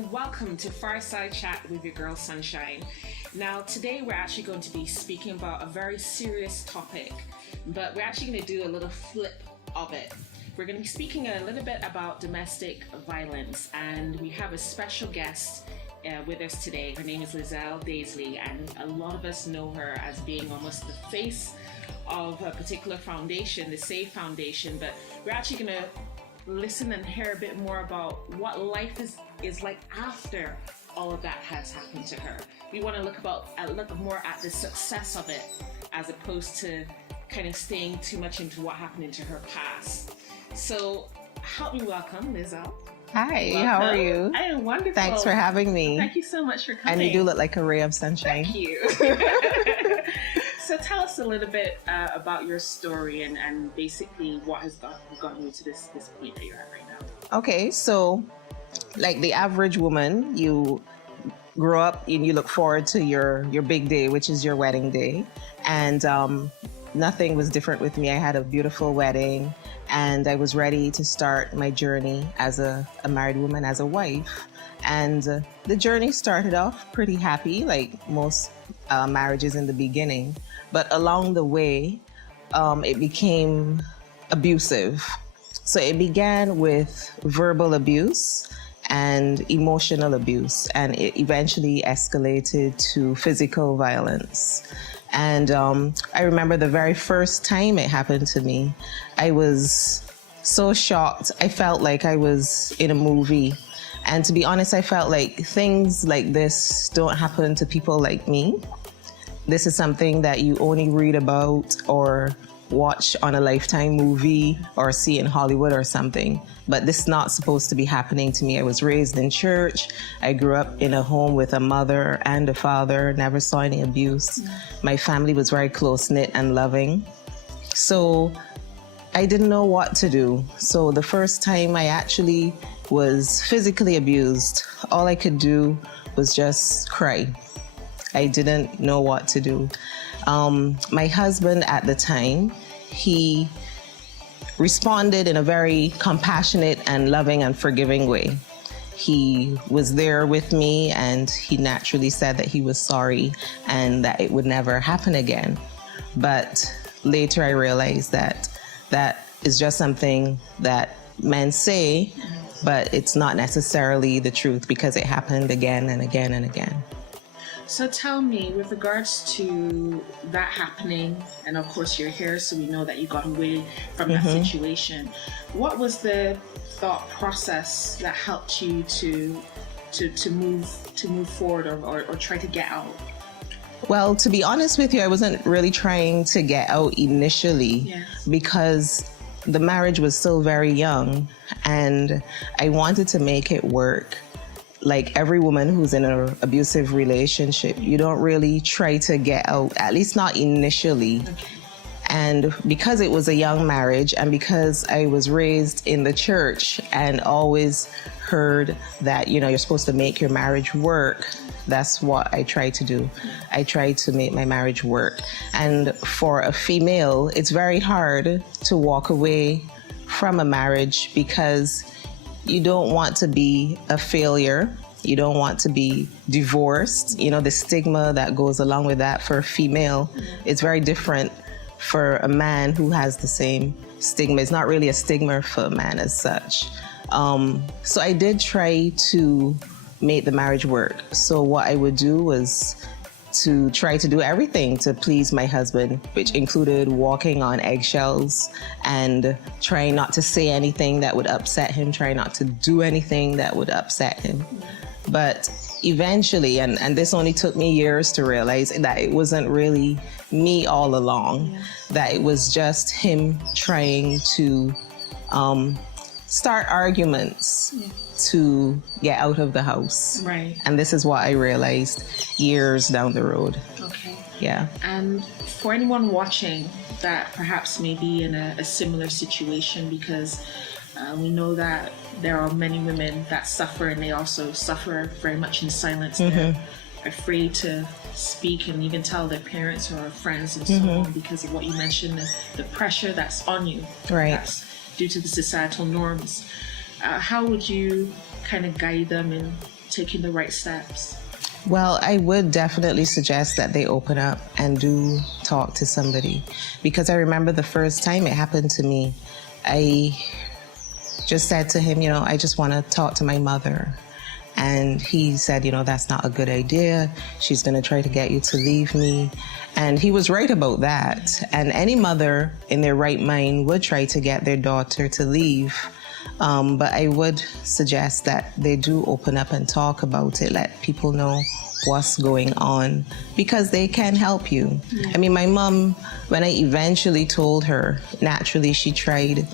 and welcome to Fireside Chat with your girl Sunshine. Now today we're actually going to be speaking about a very serious topic, but we're actually going to do a little flip of it. We're going to be speaking a little bit about domestic violence, and we have a special guest with us today. Her name is Liesel Daisley, and a lot of us know her as being almost the face of a particular foundation, the SAVE Foundation, but we're actually going to listen and hear a bit more about what life is like after all of that has happened to her. We want to look more at the success of it as opposed to kind of staying too much into what happened into her past. So help me welcome Liesel. Hi, Welcome. How are you? I am wonderful. Thanks for having me. Thank you so much for coming. And you do look like a ray of sunshine. Thank you. So tell us a little bit about your story and basically what has gotten you to this point that you're at right now. Okay, so like the average woman, you grow up and you look forward to your big day, which is your wedding day. And nothing was different with me. I had a beautiful wedding and I was ready to start my journey as a married woman, as a wife. And the journey started off pretty happy, like most marriages in the beginning. But along the way, it became abusive. So it began with verbal abuse and emotional abuse, and it eventually escalated to physical violence. And I remember the very first time it happened to me, I was so shocked. I felt like I was in a movie. And to be honest, I felt like things like this don't happen to people like me. This is something that you only read about or watch on a Lifetime movie or see in Hollywood or something. But this is not supposed to be happening to me. I was raised in church. I grew up in a home with a mother and a father, never saw any abuse. My family was very close-knit and loving. So I didn't know what to do. So the first time I actually was physically abused, all I could do was just cry. I didn't know what to do. My husband at the time, he responded in a very compassionate and loving and forgiving way. He was there with me and he naturally said that he was sorry and that it would never happen again. But later I realized that that is just something that men say, but it's not necessarily the truth because it happened again and again and again. So tell me, with regards to that happening, and of course you're here, so we know that you got away from that situation. What was the thought process that helped you to move forward or try to get out? Well, to be honest with you, I wasn't really trying to get out initially because the marriage was still very young and I wanted to make it work. Like every woman who's in an abusive relationship, you don't really try to get out, at least not initially. Okay. And because it was a young marriage and because I was raised in the church and always heard that, you're supposed to make your marriage work, that's what I tried to do. I tried to make my marriage work. And for a female, it's very hard to walk away from a marriage because you don't want to be a failure. You don't want to be divorced. The stigma that goes along with that for a female is very different for a man who has the same stigma. It's not really a stigma for a man as such. So I did try to make the marriage work. So what I would do was to try to do everything to please my husband, which included walking on eggshells and trying not to say anything that would upset him, trying not to do anything that would upset him. But eventually, and this only took me years to realize that it wasn't really me all along, that it was just him trying to start arguments to get out of the house. Right. And this is what I realized years down the road. Okay. Yeah. And for anyone watching that perhaps may be in a similar situation, because we know that there are many women that suffer and they also suffer very much in silence. They're afraid to speak and even tell their parents or friends and so on because of what you mentioned, the pressure that's on you. Right. That's due to the societal norms. How would you kind of guide them in taking the right steps? Well, I would definitely suggest that they open up and do talk to somebody, because I remember the first time it happened to me, I just said to him, I just want to talk to my mother. And he said, that's not a good idea. She's going to try to get you to leave me. And he was right about that. And any mother in their right mind would try to get their daughter to leave. But I would suggest that they do open up and talk about it, let people know what's going on, because they can help you. Yeah. I mean, my mom, when I eventually told her, naturally she tried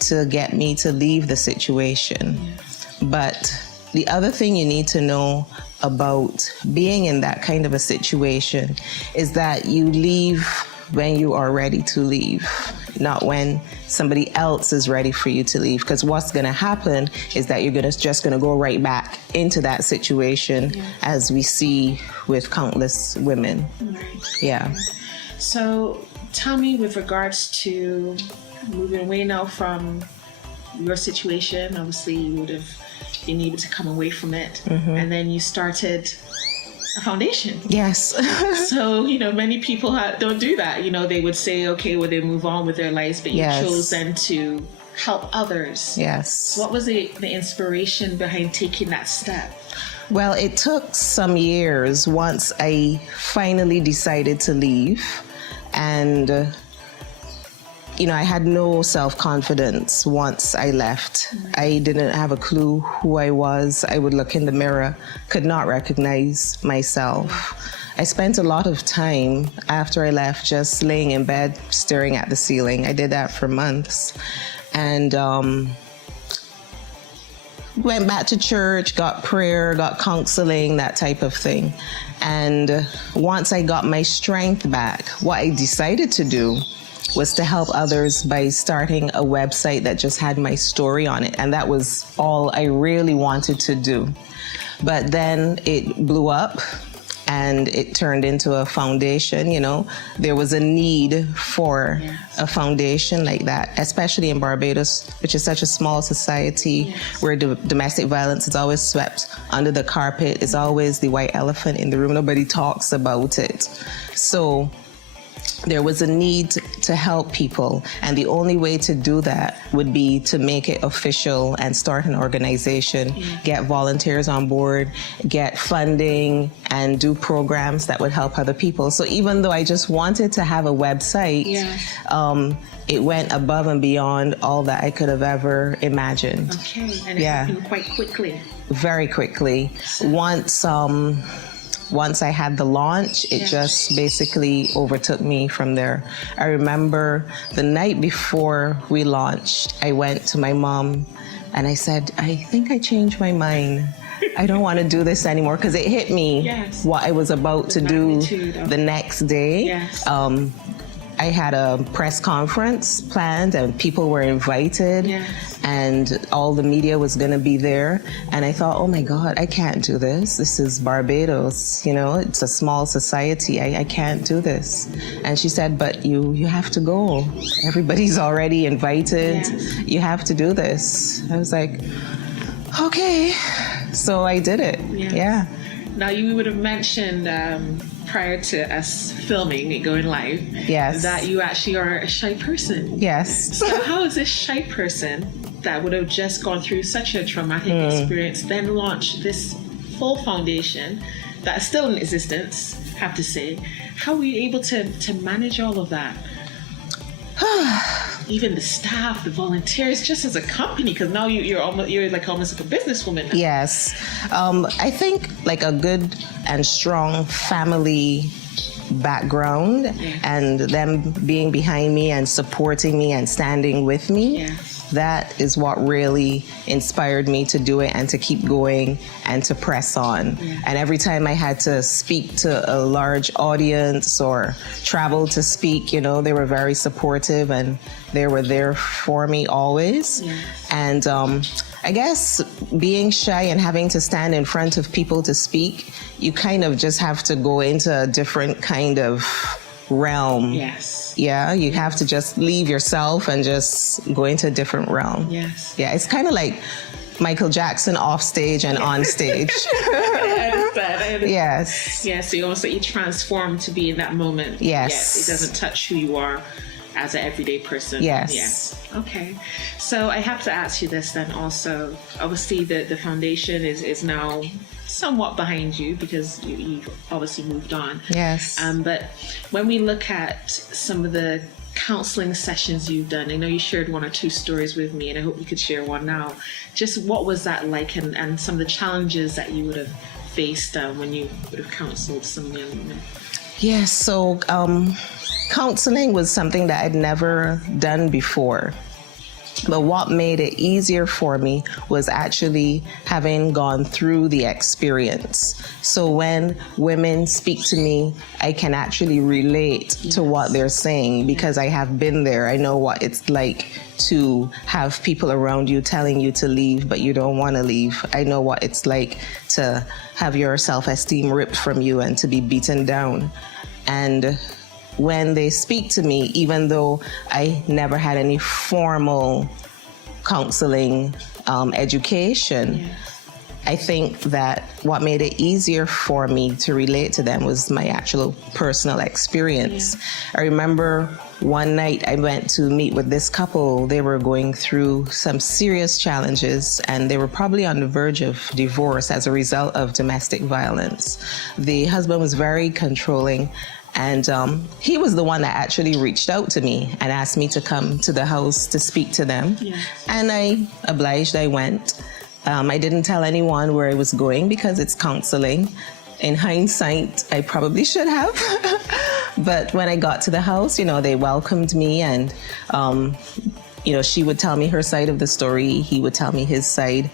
to get me to leave the situation. Yes. But the other thing you need to know about being in that kind of a situation is that you leave when you are ready to leave, not when somebody else is ready for you to leave. Because what's going to happen is that you're just going to go right back into that situation, yeah, as we see with countless women. Right. Yeah. So tell me, with regards to moving away now from your situation, obviously you would have been able to come away from it, and then you started a foundation. Yes. So, many people don't do that. They would say, okay, well, they move on with their lives, but you chose then to help others. Yes. So what was the inspiration behind taking that step? Well, it took some years once I finally decided to leave, and I had no self-confidence once I left. I didn't have a clue who I was. I would look in the mirror, could not recognize myself. I spent a lot of time after I left just laying in bed, staring at the ceiling. I did that for months. And went back to church, got prayer, got counseling, that type of thing. And once I got my strength back, what I decided to do was to help others by starting a website that just had my story on it. And that was all I really wanted to do. But then it blew up and it turned into a foundation. There was a need for a foundation like that, especially in Barbados, which is such a small society, where domestic violence is always swept under the carpet. It's always the white elephant in the room. Nobody talks about it. So there was a need to help people, and the only way to do that would be to make it official and start an organization, get volunteers on board, get funding, and do programs that would help other people. So even though I just wanted to have a website, it went above and beyond all that I could have ever imagined. Okay, and it happened quite quickly. Very quickly. Once I had the launch, it just basically overtook me from there. I remember the night before we launched, I went to my mom and I said, I think I changed my mind. I don't want to do this anymore, because it hit me what I was about to do the next day. Yes. I had a press conference planned and people were invited, and all the media was going to be there. And I thought, oh my God, I can't do this. This is Barbados, it's a small society. I can't do this. And she said, but you have to go. Everybody's already invited. You have to do this. I was like, okay. So I did it. Yeah. Now, you would have mentioned prior to us filming and going live, that you actually are a shy person. Yes. So how is this shy person that would have just gone through such a traumatic experience then launch this full foundation that's still in existence, I have to say? How were you able to manage all of that? Even the staff, the volunteers, just as a company, because now you're almost like a businesswoman now. Yes. I think like a good and strong family background, and them being behind me and supporting me and standing with me, that is what really inspired me to do it and to keep going and to press on. And every time I had to speak to a large audience or travel to speak, they were very supportive and they were there for me always. And I guess being shy and having to stand in front of people to speak, you kind of just have to go into a different kind of realm. Yeah, you have to just leave yourself and just go into a different realm. Yeah, it's kind of like Michael Jackson off stage and on stage. I understand. Yes. Yeah, so you transform to be in that moment. Yes. It doesn't touch who you are as an everyday person. Yes. Okay. So I have to ask you this then also. Obviously the foundation is now somewhat behind you because you've obviously moved on. Yes. But when we look at some of the counseling sessions you've done, I know you shared one or two stories with me, and I hope you could share one now. Just what was that like, and some of the challenges that you would have faced when you would have counseled some young women? Yes, so counseling was something that I'd never done before. But what made it easier for me was actually having gone through the experience. So when women speak to me, I can actually relate to what they're saying because I have been there. I know what it's like to have people around you telling you to leave, but you don't want to leave. I know what it's like to have your self-esteem ripped from you and to be beaten down. And when they speak to me, even though I never had any formal counseling education, I think that what made it easier for me to relate to them was my actual personal experience. I remember one night I went to meet with this couple. They were going through some serious challenges and they were probably on the verge of divorce as a result of domestic violence. The husband was very controlling. And he was the one that actually reached out to me and asked me to come to the house to speak to them. And I obliged, I went. I didn't tell anyone where I was going because it's counseling. In hindsight, I probably should have. But when I got to the house, they welcomed me and, she would tell me her side of the story. He would tell me his side.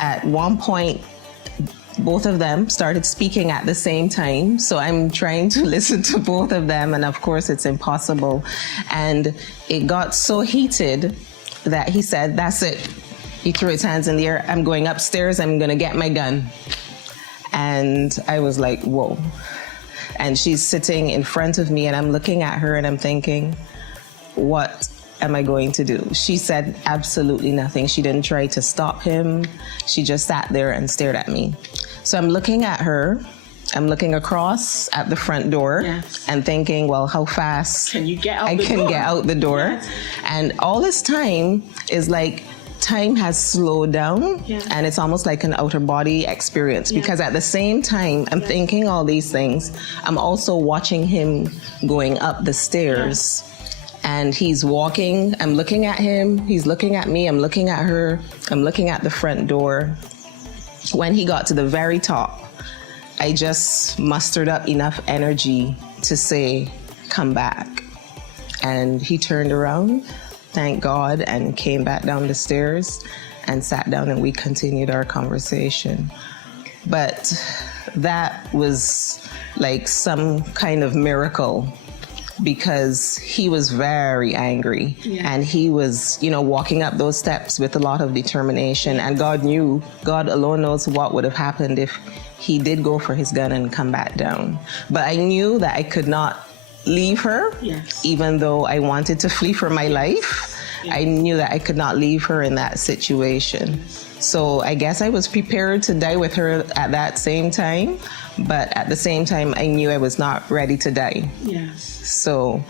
At one point, both of them started speaking at the same time. So I'm trying to listen to both of them. And of course, it's impossible. And it got so heated that he said, "That's it." He threw his hands in the air. "I'm going upstairs. I'm going to get my gun." And I was like, whoa. And she's sitting in front of me and I'm looking at her and I'm thinking, what am I going to do? She said absolutely nothing. She didn't try to stop him. She just sat there and stared at me. So I'm looking at her. I'm looking across at the front door and thinking, well, how fast can you get out I the can door? Get out the door. And all this time is like time has slowed down and it's almost like an outer body experience because at the same time I'm thinking all these things, I'm also watching him going up the stairs. And he's walking, I'm looking at him, he's looking at me, I'm looking at her, I'm looking at the front door. When he got to the very top, I just mustered up enough energy to say, "Come back." And he turned around, thank God, and came back down the stairs and sat down and we continued our conversation. But that was like some kind of miracle because he was very angry and he was, walking up those steps with a lot of determination. And God alone knows what would have happened if he did go for his gun and come back down. But I knew that I could not leave her, even though I wanted to flee for my life. I knew that I could not leave her in that situation. So I guess I was prepared to die with her at that same time. But at the same time, I knew I was not ready to die. So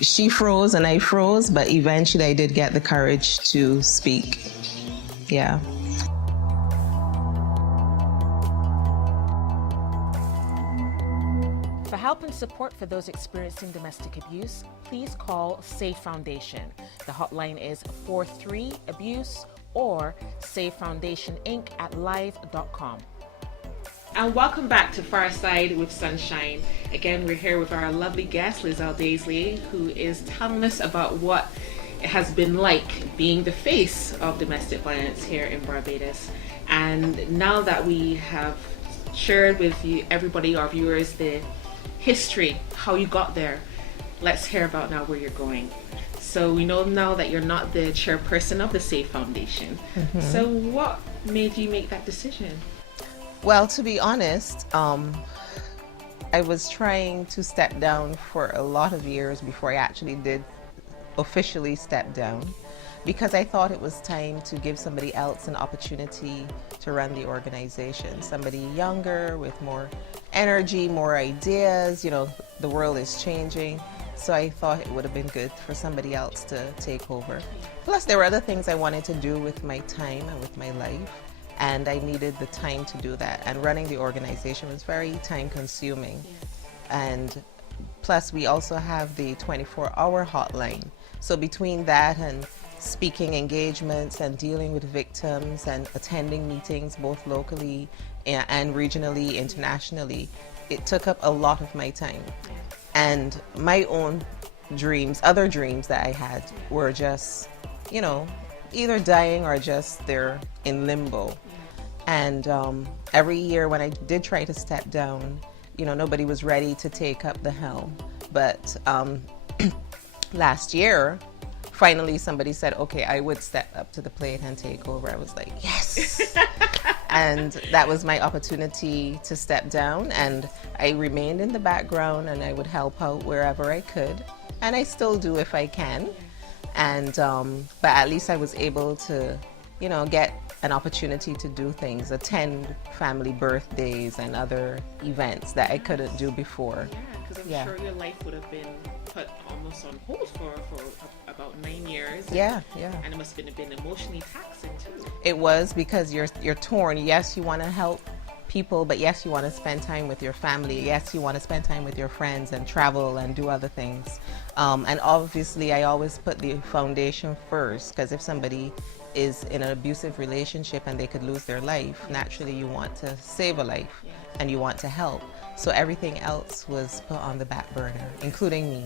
she froze and I froze, but eventually I did get the courage to speak. For help and support for those experiencing domestic abuse, please call SAVE Foundation. The hotline is 43-ABUSE or SAVE Foundation Inc. at live.com. And welcome back to Fireside with Sunshine. Again, we're here with our lovely guest, Liesel Daisley, who is telling us about what it has been like being the face of domestic violence here in Barbados. And now that we have shared with you, everybody, our viewers, the history, how you got there, let's hear about now where you're going. So we know now that you're not the chairperson of the SAVE Foundation. So what made you make that decision? Well, to be honest, I was trying to step down for a lot of years before I actually did officially step down. because I thought it was time to give somebody else an opportunity to run the organization. Somebody younger with more energy, more ideas. You know, the world is changing. So I thought it would have been good for somebody else to take over. Plus, there were other things I wanted to do with my time and with my life, and I needed the time to do that. And running the organization was very time consuming. And plus, we also have the 24-hour hotline. So between that and speaking engagements and dealing with victims and attending meetings both locally and regionally, internationally, it took up a lot of my time. And my own dreams, other dreams that I had were just, you know, either dying or just they're in limbo. And every year when I did try to step down, you know, nobody was ready to take up the helm. But last year, finally somebody said, okay, I would step up to the plate and take over. I was like, yes. And that was my opportunity to step down, and I remained in the background and I would help out wherever I could, and I still do if I can. And but at least I was able to, you know, get an opportunity to do things, attend family birthdays and other events that I couldn't do before. Yeah, because I'm sure your life would have been put almost on hold for about 9 years. Yeah. And it must have been emotionally taxing too. It was, because you're torn. Yes, you want to help people, but yes, you want to spend time with your family. Yes, you want to spend time with your friends and travel and do other things. And obviously, I always put the foundation first, because if somebody is in an abusive relationship and they could lose their life, naturally you want to save a life and you want to help. So everything else was put on the back burner, including me.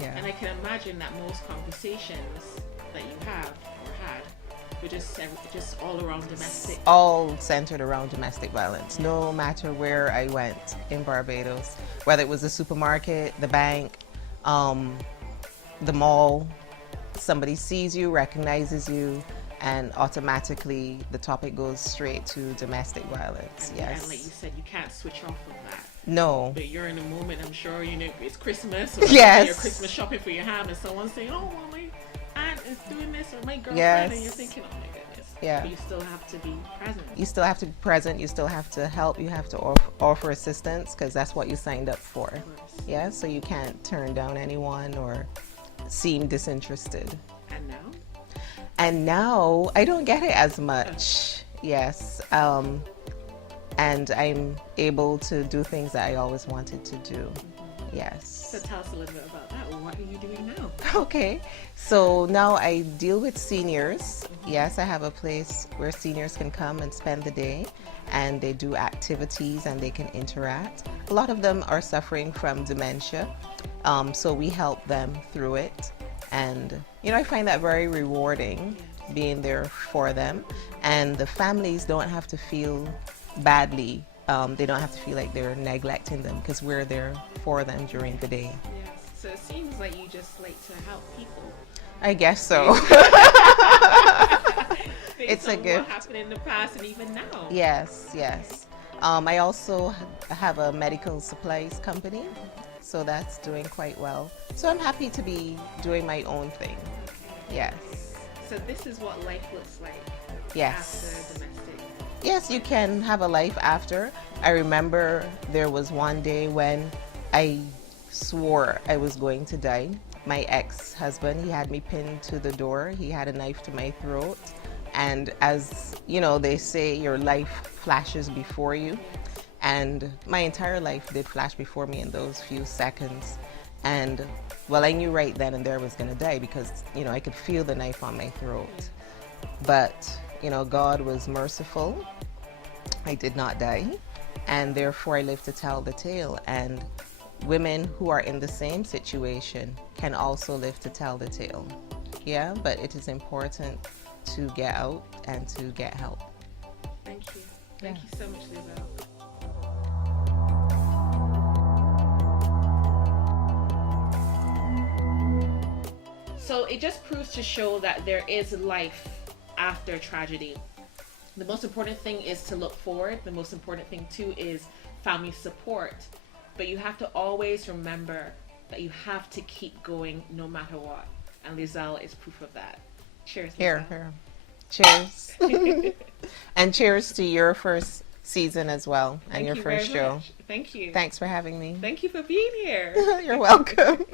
Yeah. And I can imagine that most conversations that you have or had were just all around domestic. All centered around domestic violence, no matter where I went in Barbados, whether it was the supermarket, the bank, the mall. Somebody sees you, recognizes you, and automatically the topic goes straight to domestic violence. Yes. And like you said, you can't switch off from that. No. But you're in a moment, I'm sure, you know, it's Christmas, or yes. you're Christmas shopping for your ham, and someone's saying, oh, well, my aunt is doing this, or my girlfriend, yes. and you're thinking, oh my goodness. Yeah. But you still have to be present. You still have to be present, you still have to help, you have to offer assistance, because that's what you signed up for. Yeah, so you can't turn down anyone or seem disinterested. And now? And now I don't get it as much. Yes. And I'm able to do things that I always wanted to do. Yes. So tell us a little bit about that. What are you doing now? Okay. So now I deal with seniors. Yes, I have a place where seniors can come and spend the day, and they do activities and they can interact. A lot of them are suffering from dementia. So we help them through it. And, you know, I find that very rewarding, being there for them. And the families don't have to feel badly. They don't have to feel like they're neglecting them, because we're there for them during the day. Yes. So it seems like you just like to help people. I guess so. It's a gift. What happened in the past and even now. Yes. I also have a medical supplies company, so that's doing quite well. So I'm happy to be doing my own thing. Yes. So this is what life looks like Yes. after domestic. Yes, you can have a life after. I remember there was one day when I swore I was going to die. My ex-husband, he had me pinned to the door. He had a knife to my throat. And as you know, they say your life flashes before you. And my entire life did flash before me in those few seconds. And well, I knew right then and there I was going to die, because, you know, I could feel the knife on my throat. But, you know, God was merciful. I did not die. And therefore I live to tell the tale. And women who are in the same situation can also live to tell the tale. Yeah, but it is important to get out and to get help. Thank you. Thank you so much, Liesel. So it just proves to show that there is life after tragedy. The most important thing is to look forward. The most important thing too is family support. But you have to always remember that you have to keep going no matter what. And Liesel is proof of that. Cheers. Here, Liesel. here. Cheers. And cheers to your first season as well, and Thank your you first very show. much. Thank you. Thanks for having me. Thank you for being here. You're welcome.